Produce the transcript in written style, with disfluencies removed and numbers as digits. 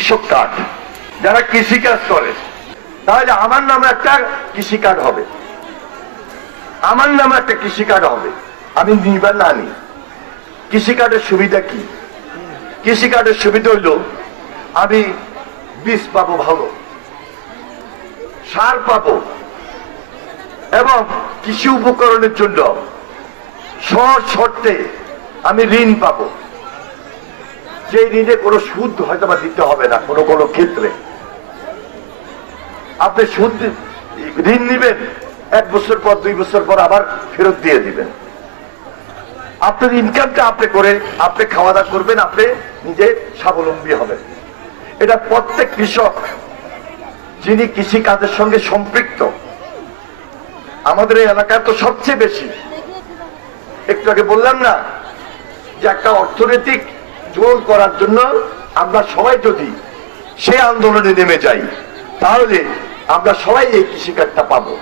কৃষক কার্ড, যারা কৃষিকাজ করে, তাহলে আমার নামে একটা কৃষি কার্ড হবে, আমার নামে একটা কৃষি কার্ড হবে। আমি নিবার না নি, কৃষি কার্ডের সুবিধা কি? কৃষি কার্ডের সুবিধা হইল আমি বীজ পাবো, ভালো সার পাবো, এবং কৃষি উপকরণের জন্য সহজ শর্তে আমি ঋণ পাবো, যে ঋণে কোনো সুদ হয়তো বা দিতে হবে না। কোনো কোনো ক্ষেত্রে আপনি সুদ ঋণ নিবেন, 1 বছর পর 2 বছর পর আবার ফেরত দিয়ে দিবেন। আপনার ইনকামটা আপনি করে আপনি খাওয়া দাওয়া করবেন, আপনি নিজে স্বাবলম্বী হবেন। এটা প্রত্যেক কৃষক যিনি কৃষি কাজের সঙ্গে সম্পৃক্ত, আমাদের এই এলাকায় তো সবচেয়ে বেশি। একটু আগে বললাম না যে একটা অর্থনৈতিক জোর করার জন্য আমরা সবাই যদি সে আন্দোলনে নেমে যাই, তাহলে আমরা সবাই এই কৃষিকাজটা পাবো।